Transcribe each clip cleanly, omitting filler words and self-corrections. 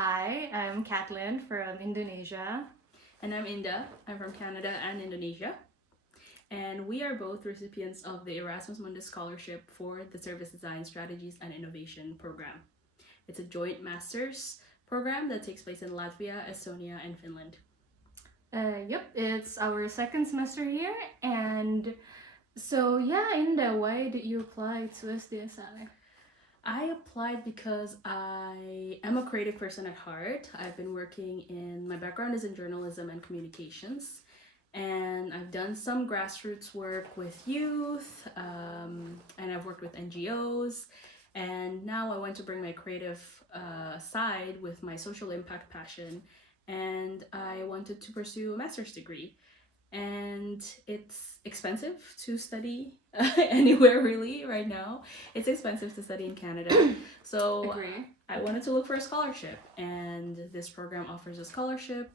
Hi, I'm Kathleen from Indonesia. And I'm Inda. I'm from Canada and Indonesia. And we are both recipients of the Erasmus Mundus Scholarship for the Service Design Strategies and Innovation program. It's a joint master's program that takes place in Latvia, Estonia, and Finland. Yep, it's our second semester here, and so Inda, why did you apply to SDSI? I applied because I am a creative person at heart. I've been my background is in journalism and communications, and I've done some grassroots work with youth, and I've worked with NGOs, and now I want to bring my creative side with my social impact passion, and I wanted to pursue a master's degree. And it's expensive to study anywhere really right now. It's expensive to study in Canada. So Agree. I wanted to look for a scholarship, and this program offers a scholarship.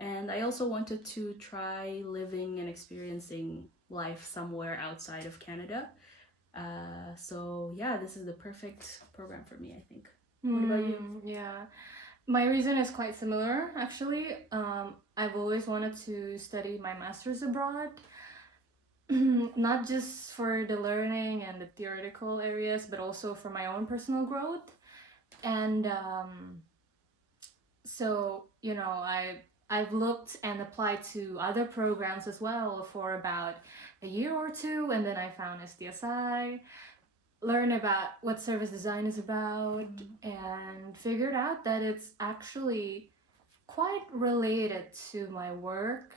And I also wanted to try living and experiencing life somewhere outside of Canada. This is the perfect program for me, I think. What about you? Yeah. My reason is quite similar, actually. I've always wanted to study my master's abroad, not just for the learning and the theoretical areas, but also for my own personal growth. And I've looked and applied to other programs as well for about a year or two, and then I found SDSI, learn about what service design is about, and figured out that it's actually quite related to my work.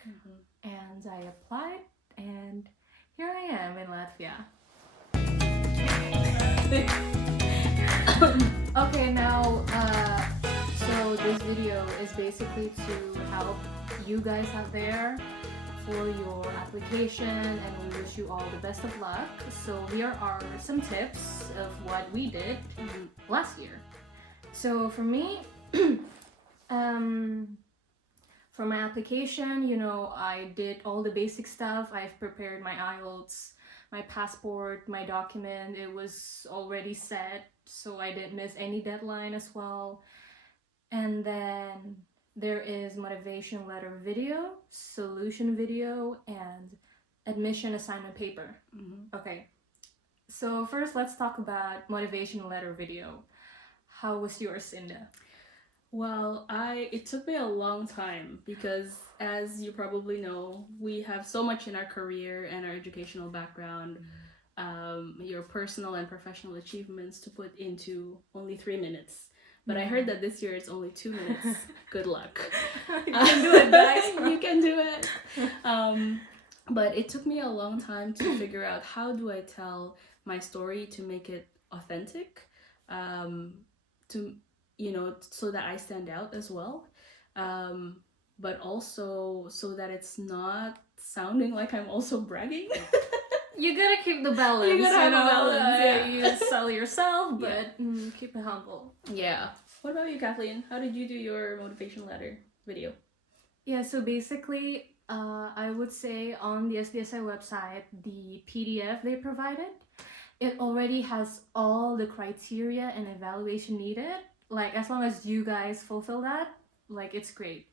And I applied, and here I am in Latvia. Okay, now so this video is basically to help you guys out there for your application, and we wish you all the best of luck. So here are some tips of what we did last year. So for me, for my application, I did all the basic stuff. I've prepared my IELTS, my passport, my document. It was already set, so I didn't miss any deadline as well. And then there is motivation letter video, solution video, and admission assignment paper. Okay, so first let's talk about motivation letter video. How was yours, Inda? Well, it took me a long time because, as you probably know, we have so much in our career and our educational background, your personal and professional achievements to put into only 3 minutes. But I heard that this year it's only 2 minutes. Good luck. You can do it, guys. You can do it. But it took me a long time to figure out how do I tell my story to make it authentic, so that I stand out as well. But also so that it's not sounding like I'm also bragging. You gotta keep the balance. You gotta have a balance. Yeah. You sell yourself, but keep it humble. Yeah. What about you, Kathleen? How did you do your motivation letter video? Yeah, so basically, I would say on the SDSI website, the PDF they provided, it already has all the criteria and evaluation needed. Like, as long as you guys fulfill that, it's great.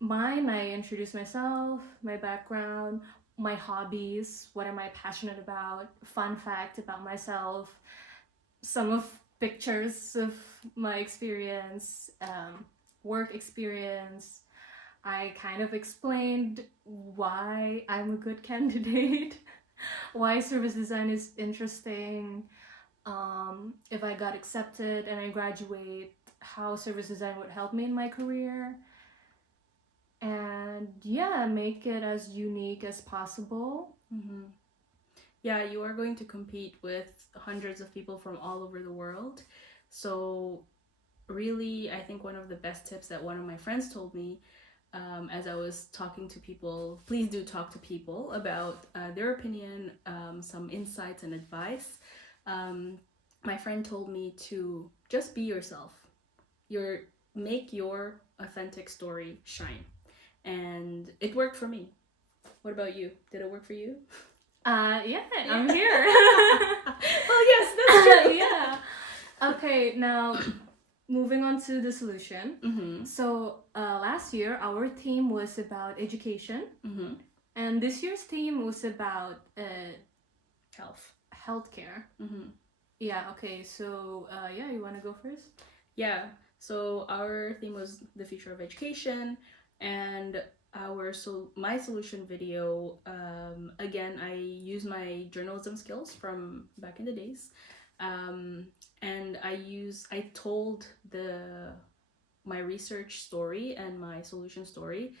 Mine, I introduce myself, my background, my hobbies, what am I passionate about, fun fact about myself, some of pictures of my experience, work experience. I kind of explained why I'm a good candidate, why service design is interesting, if I got accepted and I graduate, how service design would help me in my career. And make it as unique as possible. Yeah, you are going to compete with hundreds of people from all over the world. So really, I think one of the best tips that one of my friends told me, as I was talking to people, please do talk to people about their opinion, some insights and advice. My friend told me to just be yourself. Make your authentic story shine. And it worked for me. What about you? Did it work for you? I'm here. Well, yes, that's true. Yeah. Okay, now moving on to the solution. Mm-hmm. So last year our theme was about education, Mm-hmm. and this year's theme was about Health. healthcare. Mm-hmm. Yeah. Okay. So yeah, you want to go first? Yeah. So our theme was the future of education, and my solution video. Again, I use my journalism skills from back in the days, um, and I told my research story and my solution story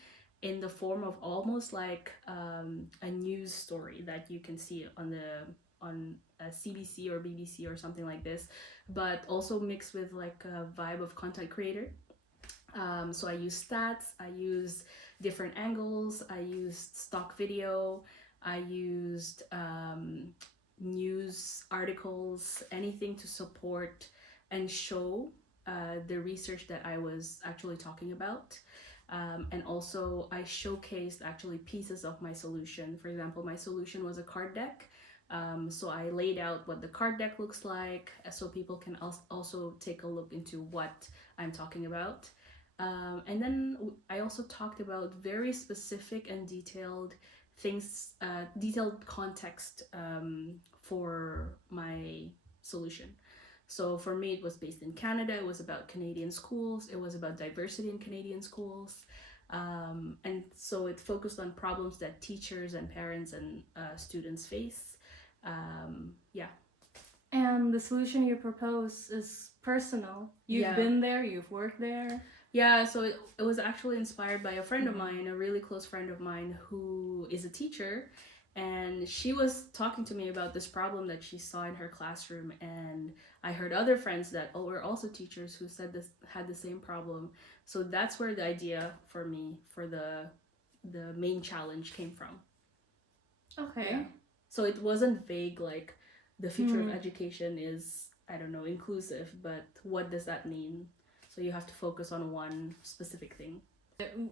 in the form of almost like a news story that you can see on a CBC or BBC or something like this, but also mixed with like a vibe of content creator. So I used stats, I used different angles, I used stock video, I used news articles, anything to support and show the research that I was actually talking about. And also, I showcased actually pieces of my solution. For example, my solution was a card deck. So I laid out what the card deck looks like so people can also take a look into what I'm talking about. And then I also talked about very specific and detailed things, detailed context for my solution. So for me, it was based in Canada. It was about Canadian schools. It was about diversity in Canadian schools. And so it focused on problems that teachers and parents and students face. Yeah. And the solution you propose is personal. You've been there, you've worked there. Yeah, so it was actually inspired by a friend of mine, a really close friend of mine who is a teacher. And she was talking to me about this problem that she saw in her classroom. And I heard other friends that were also teachers who said this had the same problem. So that's where the idea for me for the main challenge came from. Okay. Yeah. So it wasn't vague like the future of education is, I don't know, inclusive, but what does that mean? So you have to focus on one specific thing.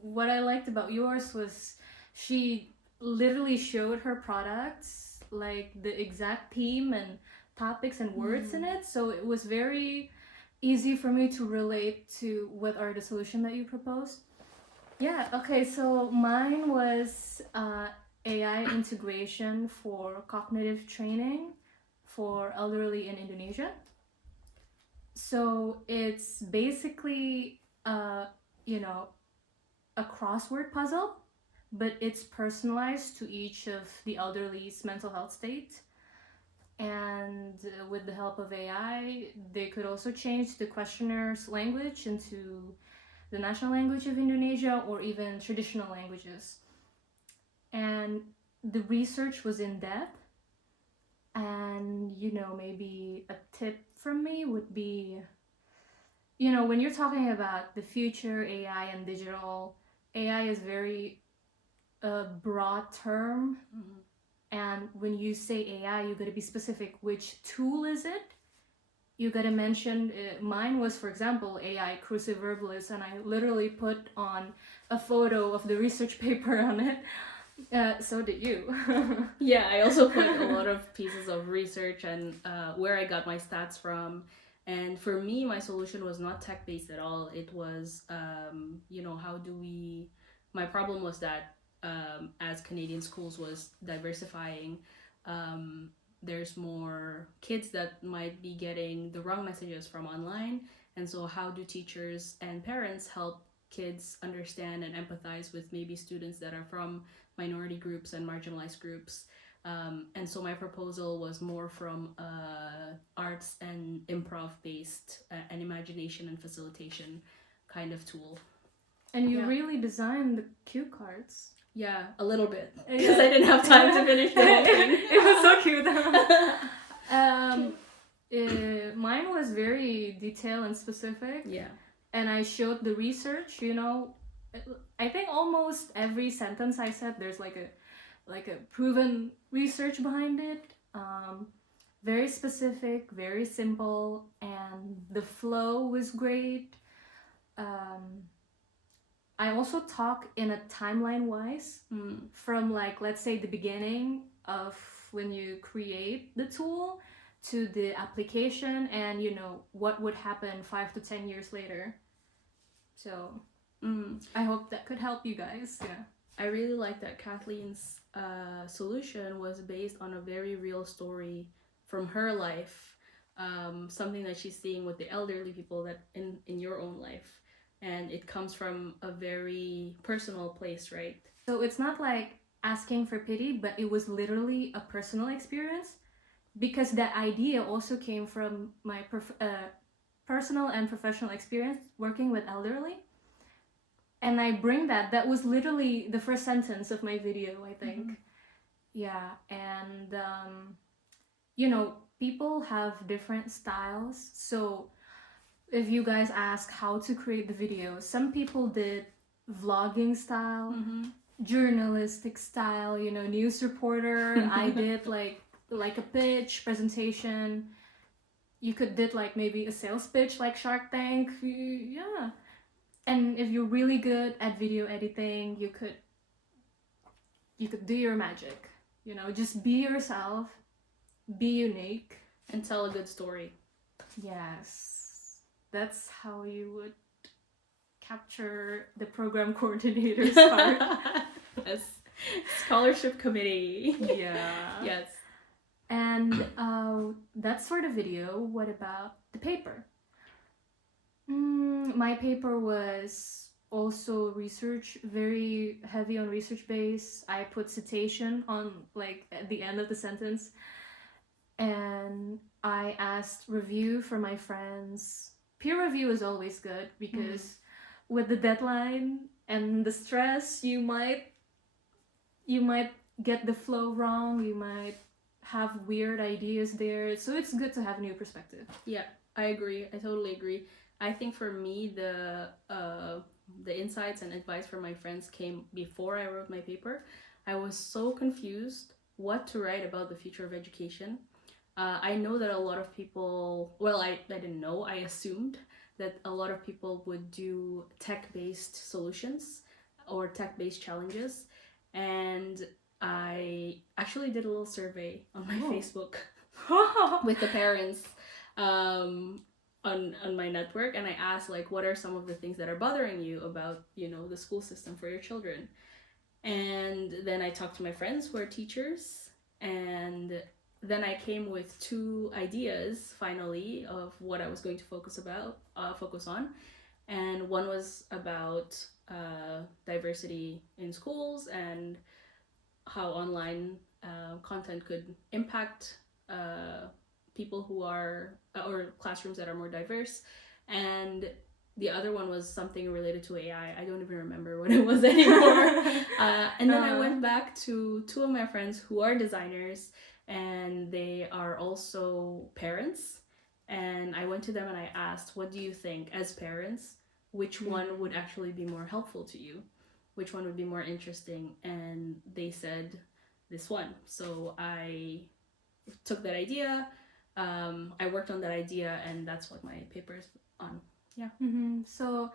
What I liked about yours was she literally showed her products, like the exact theme and topics and words in it. So it was very easy for me to relate to what are the solution that you proposed. Yeah, okay, so mine was AI integration for cognitive training for elderly in Indonesia. So it's basically, you know, a crossword puzzle, but it's personalized to each of the elderly's mental health state. And with the help of AI, they could also change the questionnaires language into the national language of Indonesia or even traditional languages. And the research was in depth. And, maybe a tip from me would be, when you're talking about the future AI and digital, AI is very broad term. And when you say AI, you got to be specific. Which tool is it? You got to mention, mine was, for example, AI cruciverbalis, and I literally put on a photo of the research paper on it. So did you. Yeah, I also put a lot of pieces of research and where I got my stats from. And for me, my solution was not tech-based at all. It was, how do we... My problem was that as Canadian schools was diversifying, there's more kids that might be getting the wrong messages from online. And so how do teachers and parents help kids understand and empathize with maybe students that are from minority groups and marginalized groups? And so my proposal was more from arts and improv based and imagination and facilitation kind of tool. And you really designed the cue cards. Yeah, a little bit. Because I didn't have time to finish the whole thing. It was so cute. Mine was very detailed and specific. Yeah. And I showed the research, I think almost every sentence I said, there's like a proven research behind it. Very specific, very simple, and the flow was great. I also talk in a timeline wise from, like, let's say the beginning of when you create the tool to the application and what would happen 5 to 10 years later. So I hope that could help you guys. Yeah, I really like that Kathleen's solution was based on a very real story from her life, something that she's seeing with the elderly people that in your own life, and it comes from a very personal place, right? So it's not like asking for pity, but it was literally a personal experience, because that idea also came from my personal and professional experience working with elderly. And I bring that was literally the first sentence of my video, I think. Yeah, and people have different styles. So if you guys ask how to create the video, some people did vlogging style, journalistic style, news reporter. I did like a pitch presentation. You could did like maybe a sales pitch like Shark Tank. Yeah. And if you're really good at video editing, you could do your magic. Just be yourself, be unique, and tell a good story. Yes. That's how you would capture the program coordinator's heart. Yes. Scholarship committee. Yeah. Yes. And that's for the video. What about the paper? My paper was also research, very heavy on research base. I put citation on like at the end of the sentence, and I asked review for my friends. Peer review is always good because with the deadline and the stress, you might get the flow wrong. You might have weird ideas there, so it's good to have a new perspective. Yeah, I agree. I totally agree. I think for me, the insights and advice from my friends came before I wrote my paper. I was so confused what to write about the future of education. I know that a lot of people, well, I didn't know, I assumed that a lot of people would do tech-based solutions or tech-based challenges. And I actually did a little survey on my Facebook with the parents on my network, and I asked like, what are some of the things that are bothering you about the school system for your children? And then I talked to my friends who are teachers, and then I came with 2 ideas finally of what I was going to focus on, and one was about diversity in schools and how online content could impact people who are or classrooms that are more diverse, and the other one was something related to AI. I don't even remember what it was anymore. And then I went back to 2 of my friends who are designers, and they are also parents, and I went to them and I asked, what do you think as parents, which one would actually be more helpful to you, which one would be more interesting? And they said this one. So I took that idea, I worked on that idea, and that's what my paper is on. Yeah. So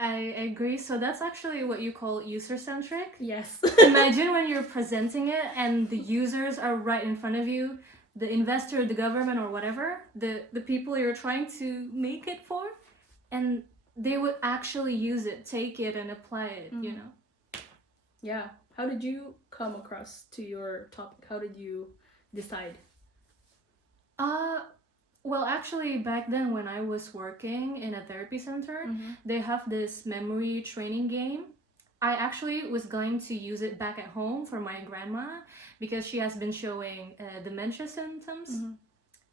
I agree. So that's actually what you call user-centric. Yes. Imagine when you're presenting it and the users are right in front of you, the investor, the government, or whatever, the people you're trying to make it for, and they would actually use it, take it, and apply it, Yeah. How did you come across to your topic? How did you decide? Well, actually, back then when I was working in a therapy center, they have this memory training game. I actually was going to use it back at home for my grandma because she has been showing dementia symptoms.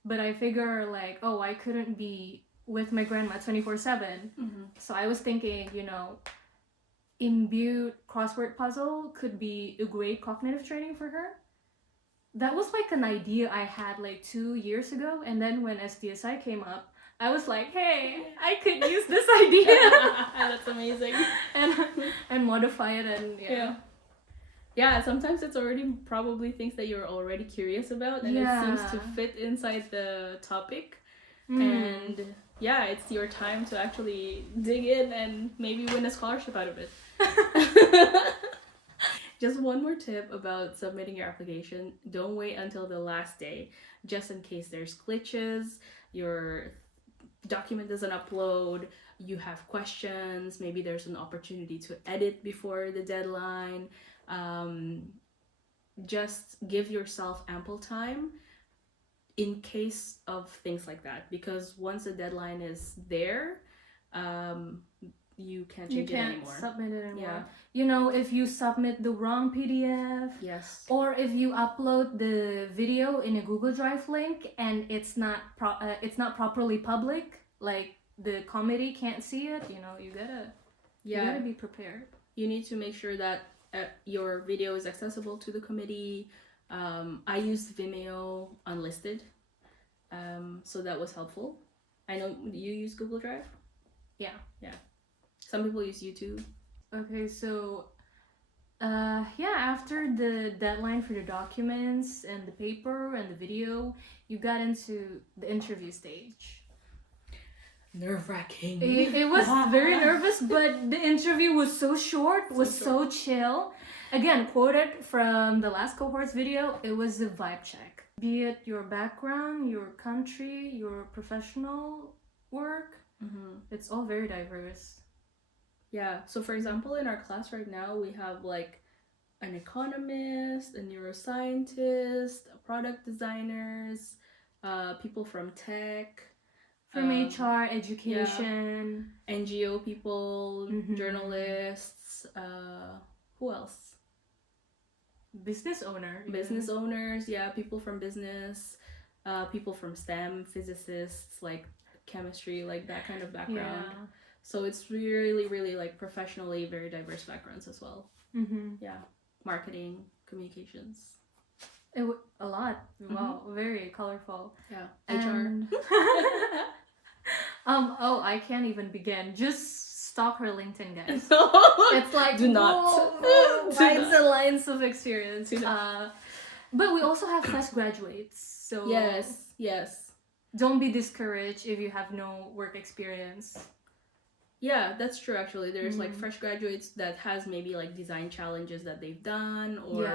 But I figure like, I couldn't be with my grandma 24/7. So I was thinking, imbued crossword puzzle could be a great cognitive training for her. That was like an idea I had like 2 years ago, and then when SDSI came up, I was like, hey, I could use this idea. That's amazing. and modify it, and yeah, sometimes it's already probably things that you're already curious about, and it seems to fit inside the topic. And yeah, it's your time to actually dig in and maybe win a scholarship out of it. Just one more tip about submitting your application. Don't wait until the last day, just in case there's glitches, your document doesn't upload, you have questions, maybe there's an opportunity to edit before the deadline. Just give yourself ample time in case of things like that, because once the deadline is there, you can't change it anymore. Submit it anymore. Yeah. You know, if you submit the wrong PDF, Yes. or if you upload the video in a Google Drive link and it's not properly public, like the committee can't see it, you know, you gotta be prepared. You need to make sure that your video is accessible to the committee. I used Vimeo unlisted, so that was helpful. I know you use Google Drive. Yeah. Some people use YouTube. Okay, so after the deadline for the documents and the paper and the video, you got into the interview stage. Nerve-wracking. It was very nervous, but the interview was so short, so chill. Again, quoted from the last cohort's video, it was a vibe check. Be it your background, your country, your professional work, it's all very diverse. Yeah, so for example, in our class right now, we have like an economist, a neuroscientist, product designers, people from tech, from HR, education, NGO people, journalists, who else? Business owners, people from business, people from STEM, physicists, like chemistry, like that kind of background. Yeah. So it's really, really like professionally very diverse backgrounds as well. Yeah, marketing, communications. A lot. Wow, very colorful. Yeah, HR. I can't even begin. Just stalk her LinkedIn, guys. It's like do not. Lines of experience. But we also have fresh graduates. So yes. Don't be discouraged if you have no work experience. Yeah, that's true actually. There's like fresh graduates that has maybe like design challenges that they've done, or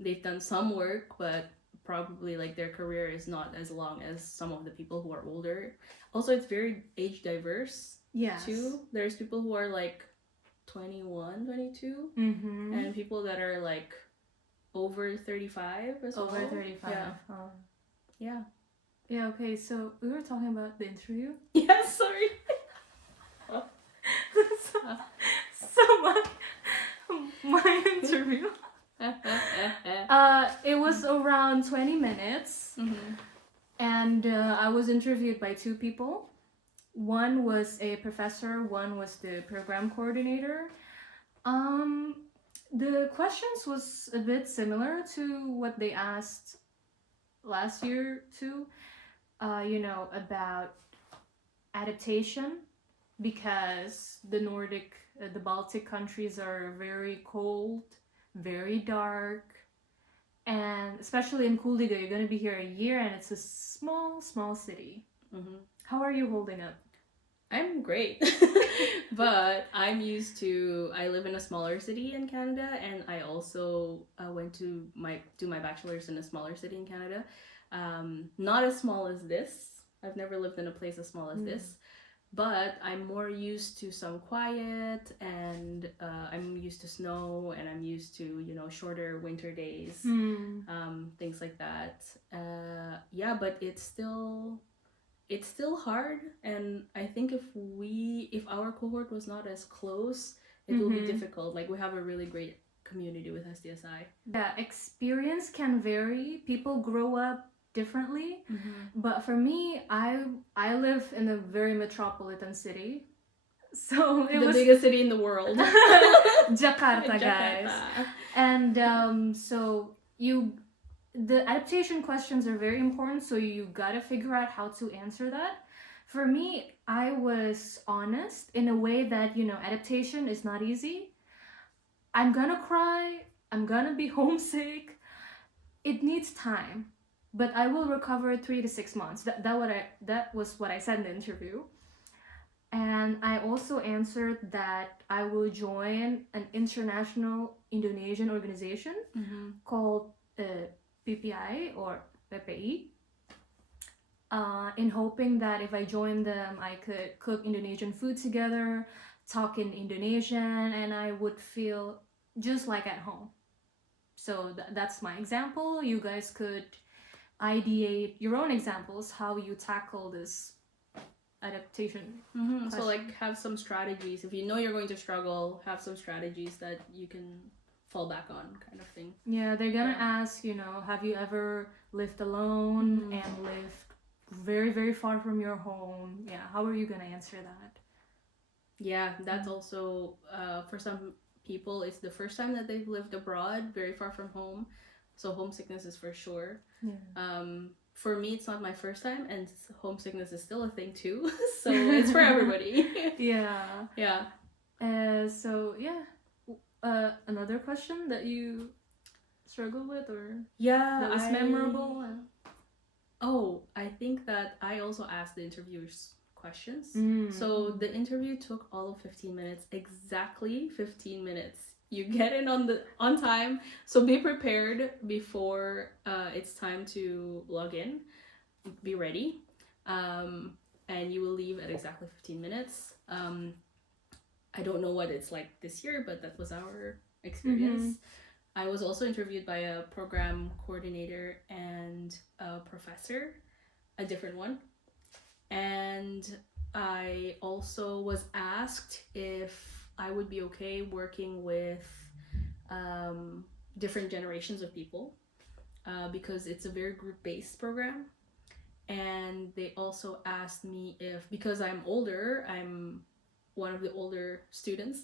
they've done some work, but probably like their career is not as long as some of the people who are older. Also, it's very age diverse too. There's people who are like 21, 22, and people that are like over 35 as well. Over 35. Yeah, okay, so we were talking about the interview. Yeah, sorry. so my interview. It was around 20 minutes, and I was interviewed by two people. One was a professor, one was the program coordinator. The questions was a bit similar to what they asked last year too, about adaptation, because the Baltic countries are very cold, very dark, and especially in Kuldiga, you're going to be here a year and it's a small city. How are you holding up? I'm great. But I live in a smaller city in Canada, and I also went to do my bachelor's in a smaller city in Canada. Not as small as this. I've never lived in a place as small as this. But I'm more used to some quiet, and I'm used to snow, and I'm used to, shorter winter days, things like that. But it's still hard, and I think if our cohort was not as close, it will be difficult. Like, we have a really great community with SDSI. Yeah, experience can vary. People grow up differently, but for me, I live in a very metropolitan city, so it was the biggest city in the world. Jakarta, guys. And so the adaptation questions are very important, so you gotta figure out how to answer that. For me, I was honest in a way that adaptation is not easy. I'm gonna cry, I'm gonna be homesick, it needs time. But I will recover 3 to 6 months. That was what I said in the interview. And I also answered that I will join an international Indonesian organization called PPI or PPI, in hoping that if I joined them, I could cook Indonesian food together, talk in Indonesian, and I would feel just like at home. So that's my example. You guys could ideate your own examples how you tackle this adaptation. So like have some strategies. If you know you're going to struggle, have some strategies that you can fall back on, kind of thing. Yeah, they're gonna ask, have you ever lived alone and lived very, very far from your home? Yeah, how are you gonna answer that? Yeah, that's also for some people, it's the first time that they've lived abroad, very far from home. So homesickness is for sure. Yeah. For me, it's not my first time, and homesickness is still a thing too. So it's for everybody. Yeah. Yeah. So yeah. Another question that you struggle with, or that was memorable? Oh, I think that I also asked the interviewers questions. So the interview took all of 15 minutes, exactly 15 minutes. You get in on time, so be prepared before it's time to log in. Be ready, and you will leave at exactly 15 minutes. I don't know what it's like this year, but that was our experience. I was also interviewed by a program coordinator and a professor, a different one. And I also was asked if I would be okay working with different generations of people because it's a very group-based program. And they also asked me if, because I'm older, I'm one of the older students,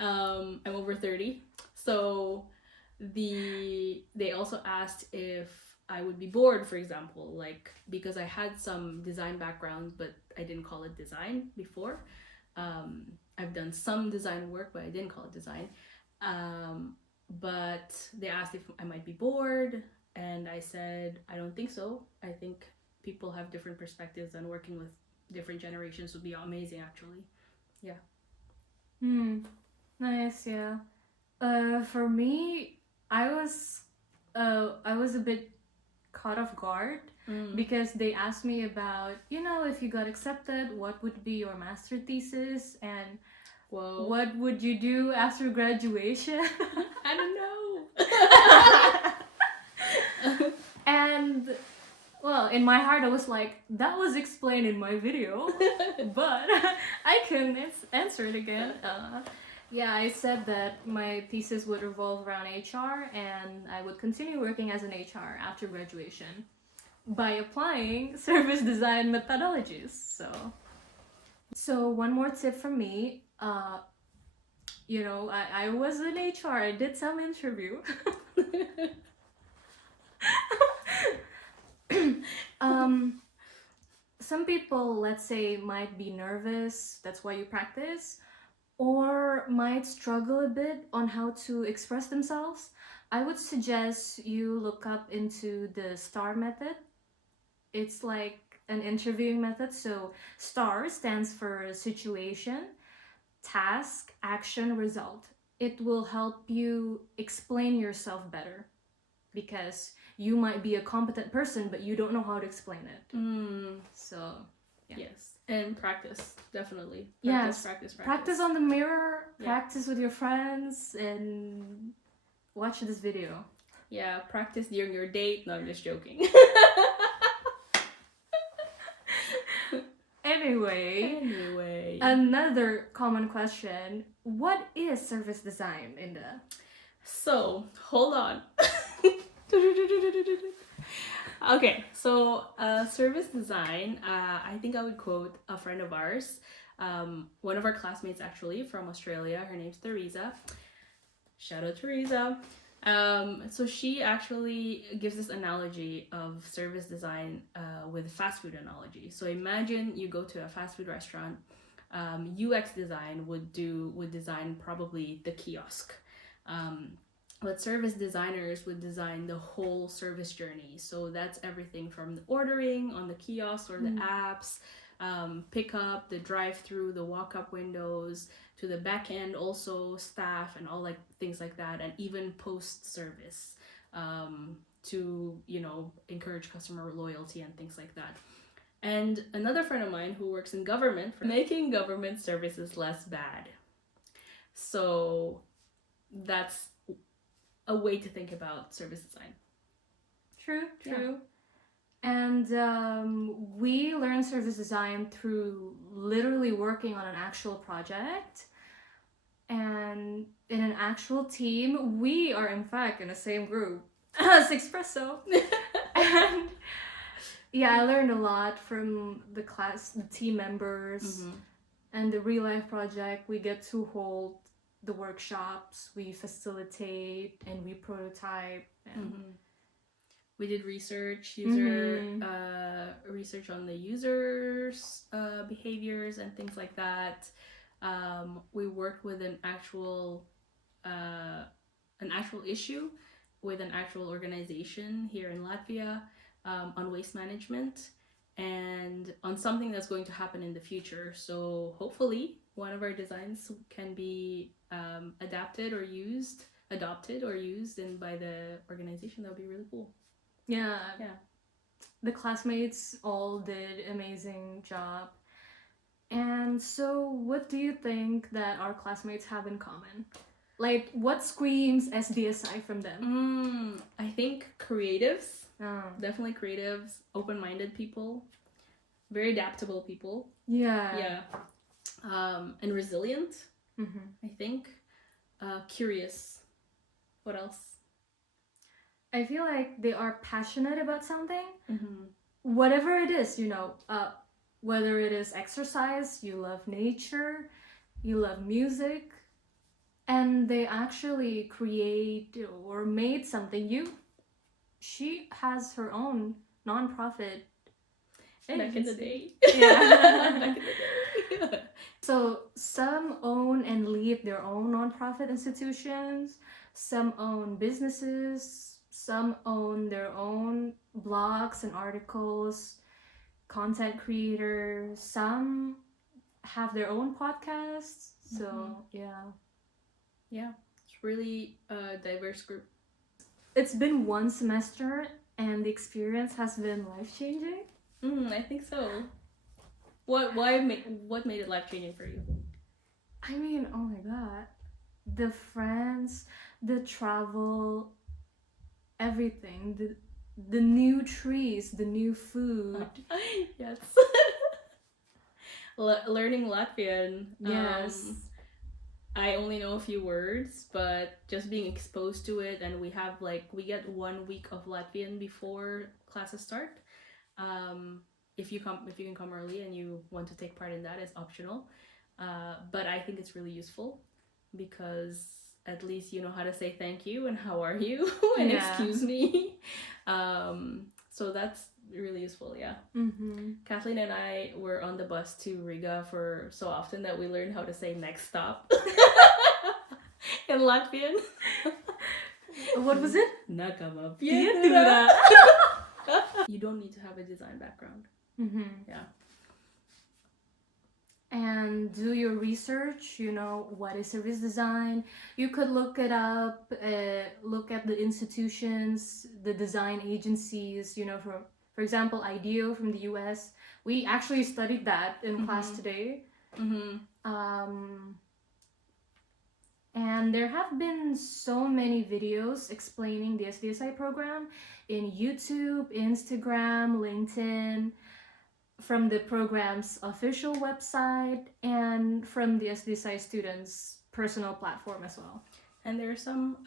I'm over 30. So they also asked if I would be bored, for example, like because I had some design background, but I didn't call it design before. I've done some design work, but I didn't call it design. But they asked if I might be bored, and I said, I don't think so. I think people have different perspectives, and working with different generations would be amazing, actually. Yeah. Nice. Yeah. For me, I was a bit caught off guard because they asked me about, if you got accepted, what would be your master thesis and what would you do after graduation? I don't know. And well, in my heart, I was like, that was explained in my video, but I can answer it again. Yeah, I said that my thesis would revolve around HR and I would continue working as an HR after graduation by applying service design methodologies. So one more tip from me, I was in HR, I did some interview. Some people, let's say, might be nervous, that's why you practice, or might struggle a bit on how to express themselves. I would suggest you look up into the STAR method. It's like an interviewing method. So STAR stands for situation, task, action, result. It will help you explain yourself better because you might be a competent person, but you don't know how to explain it. So, yeah. Yes. And practice, definitely. Practice on the mirror, practice with your friends, and watch this video. Yeah, practice during your date. No, I'm just joking. Anyway, another common question. What is service design, Linda? So, hold on. Okay, so service design, I think I would quote a friend of ours, one of our classmates actually from Australia. Her name's Teresa. Shout out Teresa. So she actually gives this analogy of service design with fast food analogy. So imagine you go to a fast food restaurant. UX design would design probably the kiosk. But service designers would design the whole service journey. So that's everything from the ordering on the kiosk or the apps, pickup, the drive-through, the walk-up windows, to the back end, also staff and all like things like that, and even post-service to encourage customer loyalty and things like that. And another friend of mine who works in government for making government services less bad. So that's a way to think about service design. True. And we learn service design through literally working on an actual project and in an actual team. We are in fact in the same group as Espresso. And yeah, I learned a lot from the team members, and the real life project. We get to hold the workshops, we facilitate, and we prototype. And we did research research on the users' behaviors and things like that. We worked with an actual issue with an actual organization here in Latvia on waste management and on something that's going to happen in the future. So hopefully one of our designs can be adopted or used by the organization. That would be really cool. Yeah. The classmates all did amazing job. And so what do you think that our classmates have in common? Like, what screams SDSI from them? I think creatives. Definitely creatives, open-minded people, very adaptable people. Yeah. And resilient, I think. Curious. What else? I feel like they are passionate about something. Whatever it is, whether it is exercise, you love nature, you love music, and they actually create or made something. She has her own non-profit back in the day. Yeah. So some own and lead their own non-profit institutions, some own businesses, some own their own blogs and articles, content creators, some have their own podcasts. So yeah, it's really a diverse group. It's been one semester and the experience has been life-changing. I think so. What made it life-changing for you? I mean, oh my god, the friends, the travel, everything, the new trees, the new food. Yes. Learning Latvian. Yes. I only know a few words, but just being exposed to it, and we get 1 week of Latvian before classes start. If you can come early and you want to take part in that, it's optional. But I think it's really useful because at least you know how to say thank you and how are you and excuse me. So that's really useful. Yeah. Kathleen and I were on the bus to Riga for so often that we learned how to say next stop in Latvian. What was it? Nakama. You don't need to have a design background. Yeah. And do your research, what is service design. You could look it up, look at the institutions, the design agencies, for example, IDEO from the US. We actually studied that in class today. And there have been so many videos explaining the SDSI program in YouTube, Instagram, LinkedIn, from the program's official website, and from the SDSI students' personal platform as well. And there are some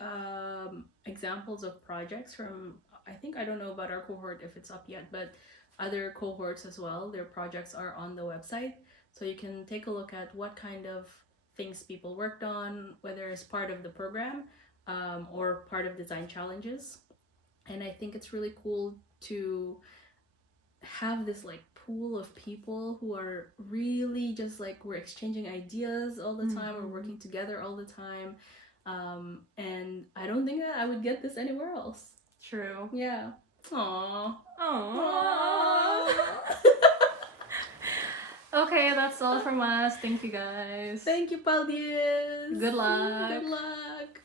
examples of projects from, I don't know about our cohort if it's up yet, but other cohorts as well. Their projects are on the website. So you can take a look at what kind of things people worked on, whether it's part of the program or part of design challenges. And I think it's really cool to have this pool of people who are really just we're exchanging ideas all the time, we're working together all the time. And I don't think that I would get this anywhere else. True. Yeah. Aww. Okay, that's all from us. Thank you guys. Thank you, Paldies. Good luck. Good luck.